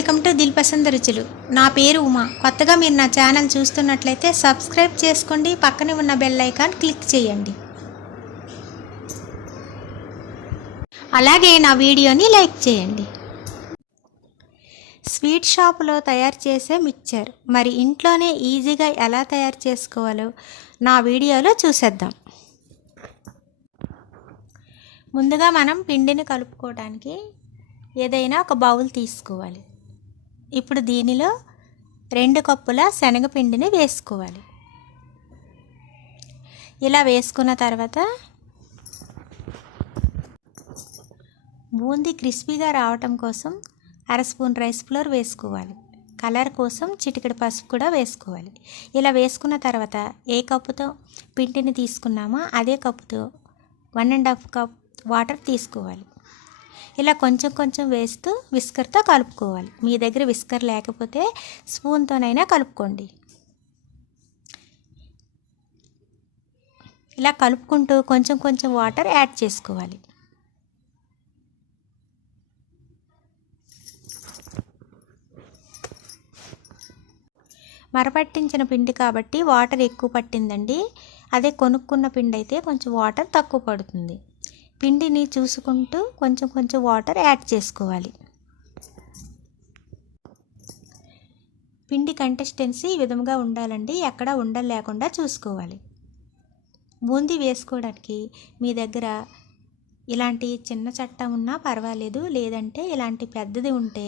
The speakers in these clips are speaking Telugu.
వెల్కమ్ టు దిల్ పసంద రుచులు. నా పేరు ఉమా. కొత్తగా మీరు నా ఛానల్ చూస్తున్నట్లయితే సబ్స్క్రైబ్ చేసుకోండి, పక్కనే ఉన్న బెల్ ఐకాన్ క్లిక్ చేయండి. అలాగే నా వీడియోని లైక్ చేయండి. స్వీట్ షాపులో తయారు చేసే మిక్చర్ మరి ఇంట్లోనే ఈజీగా ఎలా తయారు చేసుకోవాలో నా వీడియోలో చూసేద్దాం. ముందుగా మనం పిండిని కలుపుకోవడానికి ఏదైనా ఒక బౌల్ తీసుకోవాలి. ఇప్పుడు దీనిలో 2 కప్పుల శనగపిండిని వేసుకోవాలి. ఇలా వేసుకున్న తర్వాత బూందీ క్రిస్పీగా రావటం కోసం 1/2 స్పూన్ రైస్ ఫ్లోర్ వేసుకోవాలి. కలర్ కోసం చిటికెడు పసుపు కూడా వేసుకోవాలి. ఇలా వేసుకున్న తర్వాత ఏ కప్పుతో పిండిని తీసుకున్నామో అదే కప్పుతో 1.5 కప్ వాటర్ తీసుకోవాలి. ఇలా కొంచెం కొంచెం వేస్తూ విస్కర్తో కలుపుకోవాలి. మీ దగ్గర విస్కర్ లేకపోతే స్పూన్తోనైనా కలుపుకోండి. ఇలా కలుపుకుంటూ కొంచెం కొంచెం వాటర్ యాడ్ చేసుకోవాలి. మరపట్టించిన పిండి కాబట్టి వాటర్ ఎక్కువ పట్టిందండి. అదే కొనుక్కున్న పిండి అయితే కొంచెం వాటర్ తక్కువ పడుతుంది. పిండిని చూసుకుంటూ కొంచెం కొంచెం వాటర్ యాడ్ చేసుకోవాలి. పిండి కన్సిస్టెన్సీ ఈ విధంగా ఉండాలండి. ఎక్కడ ఉండలు లేకుండా చూసుకోవాలి. బూందీ వేసుకోవడానికి మీ దగ్గర ఇలాంటి చిన్న చట్ట ఉన్నా పర్వాలేదు, లేదంటే ఇలాంటి పెద్దది ఉంటే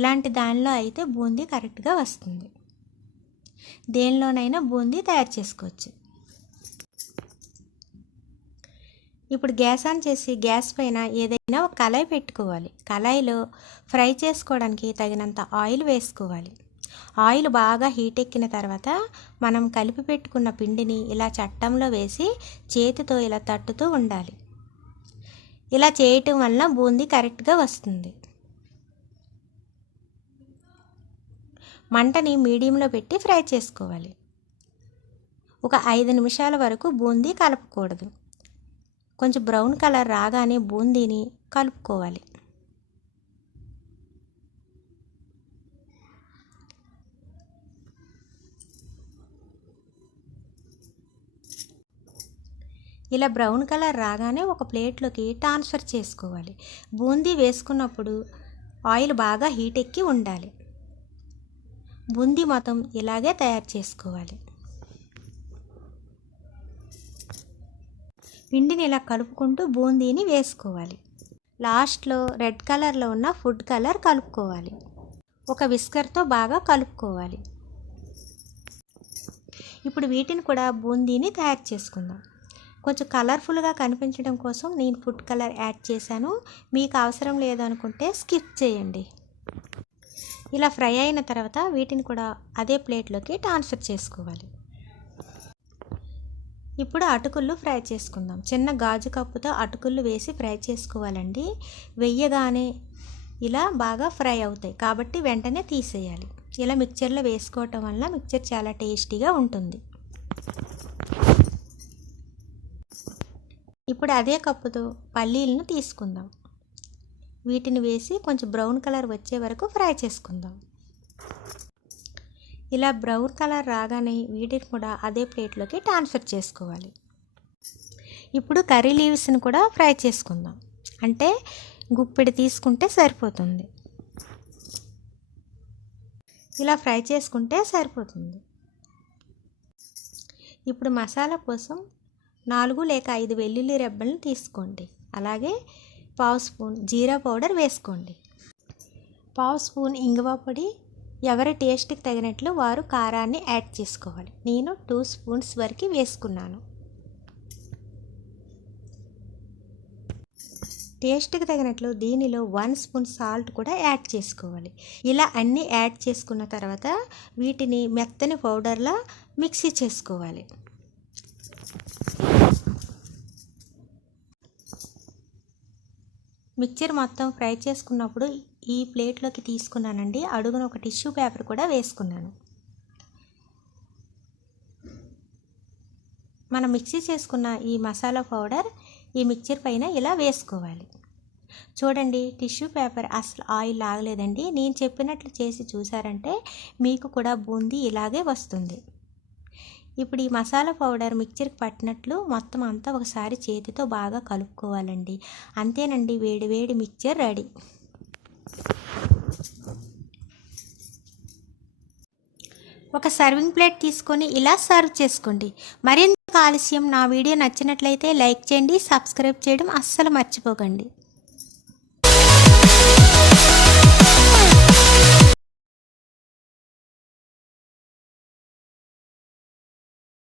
ఇలాంటి దానిలో అయితే బూందీ కరెక్ట్గా వస్తుంది. దేనిలోనైనా బూందీ తయారు చేసుకోవచ్చు. ఇప్పుడు గ్యాస్ ఆన్ చేసి గ్యాస్ పైన ఏదైనా ఒక కళాయి పెట్టుకోవాలి. కళాయిలో ఫ్రై చేసుకోవడానికి తగినంత ఆయిల్ వేసుకోవాలి. ఆయిల్ బాగా హీట్ ఎక్కిన తర్వాత మనం కలిపి పెట్టుకున్న పిండిని ఇలా చట్టంలో వేసి చేతితో ఇలా తట్టుతూ ఉండాలి. ఇలా చేయటం వల్ల బూందీ కరెక్ట్గా వస్తుంది. మంటని మీడియంలో పెట్టి ఫ్రై చేసుకోవాలి. ఒక 5 నిమిషాల వరకు బూందీ కలపకూడదు. కొంచెం బ్రౌన్ కలర్ రాగానే బూందీని కలుపుకోవాలి. ఇలా బ్రౌన్ కలర్ రాగానే ఒక ప్లేట్లోకి ట్రాన్స్ఫర్ చేసుకోవాలి. బూందీ వేసుకున్నప్పుడు ఆయిల్ బాగా హీట్ ఎక్కి ఉండాలి. బూందీ మొత్తం ఇలాగే తయారు చేసుకోవాలి. పిండిని ఇలా కలుపుకుంటూ బూందీని వేసుకోవాలి. లాస్ట్లో రెడ్ కలర్లో ఉన్న ఫుడ్ కలర్ కలుపుకోవాలి. ఒక విస్కర్తో బాగా కలుపుకోవాలి. ఇప్పుడు వీటిని కూడా బూందీని తయారు చేసుకుందాం. కొంచెం కలర్ఫుల్గా కనిపించడం కోసం నేను ఫుడ్ కలర్ యాడ్ చేశాను. మీకు అవసరం లేదనుకుంటే స్కిప్ చేయండి. ఇలా ఫ్రై అయిన తర్వాత వీటిని కూడా అదే ప్లేట్లోకి ట్రాన్స్ఫర్ చేసుకోవాలి. ఇప్పుడు అటుకులు ఫ్రై చేసుకుందాం. చిన్న గాజు కప్పుతో అటుకులు వేసి ఫ్రై చేసుకోవాలండి. వెయ్యగానే ఇలా బాగా ఫ్రై అవుతాయి కాబట్టి వెంటనే తీసేయాలి. ఇలా మిక్చర్లో వేసుకోవటం వల్ల మిక్చర్ చాలా టేస్టీగా ఉంటుంది. ఇప్పుడు అదే కప్పుతో పల్లీలను తీసుకుందాం. వీటిని వేసి కొంచెం బ్రౌన్ కలర్ వచ్చే వరకు ఫ్రై చేసుకుందాం. ఇలా బ్రౌన్ కలర్ రాగానే వీటిని కూడా అదే ప్లేట్లోకి ట్రాన్స్ఫర్ చేసుకోవాలి. ఇప్పుడు కర్రీ లీవ్స్ని కూడా ఫ్రై చేసుకుందాం. అంటే గుప్పెడు తీసుకుంటే సరిపోతుంది. ఇలా ఫ్రై చేసుకుంటే సరిపోతుంది. ఇప్పుడు మసాలా కోసం 4 లేక 5 వెల్లుల్లి రెబ్బలను తీసుకోండి. అలాగే 1/2 స్పూన్ జీరా పౌడర్ వేసుకోండి. 1/2 స్పూన్ ఇంగువ పొడి. ఎవరి టేస్ట్కి తగినట్లు వారు కారాన్ని యాడ్ చేసుకోవాలి. నేను 2 స్పూన్స్ వరకు వేసుకున్నాను. టేస్ట్కి తగినట్లు దీనిలో 1 స్పూన్ సాల్ట్ కూడా యాడ్ చేసుకోవాలి. ఇలా అన్నీ యాడ్ చేసుకున్న తర్వాత వీటిని మెత్తని పౌడర్లా మిక్సీ చేసుకోవాలి. మిక్చర్ మొత్తం ఫ్రై చేసుకున్నప్పుడు ఈ ప్లేట్లోకి తీసుకున్నానండి. అడుగున ఒక టిష్యూ పేపర్ కూడా వేసుకున్నాను. మనం మిక్సీ చేసుకున్న ఈ మసాలా పౌడర్ ఈ మిక్చర్ పైన ఇలా వేసుకోవాలి. చూడండి, టిష్యూ పేపర్ అసలు ఆయిల్ లాగలేదండి. నేను చెప్పినట్లు చేసి చూసారంటే మీకు కూడా బూందీ ఇలాగే వస్తుంది. ఇప్పుడు ఈ మసాలా పౌడర్ మిక్చర్కి పట్టినట్లు మొత్తం అంతా ఒకసారి చేతితో బాగా కలుపుకోవాలండి. అంతేనండి, వేడి వేడి మిక్చర్ రెడీ. ఒక సర్వింగ్ ప్లేట్ తీసుకొని ఇలా సర్వ్ చేసుకోండి. మరింత ఆలస్యం. నా వీడియో నచ్చినట్లయితే లైక్ చేయండి, సబ్స్క్రైబ్ చేయడం అస్సలు మర్చిపోకండి.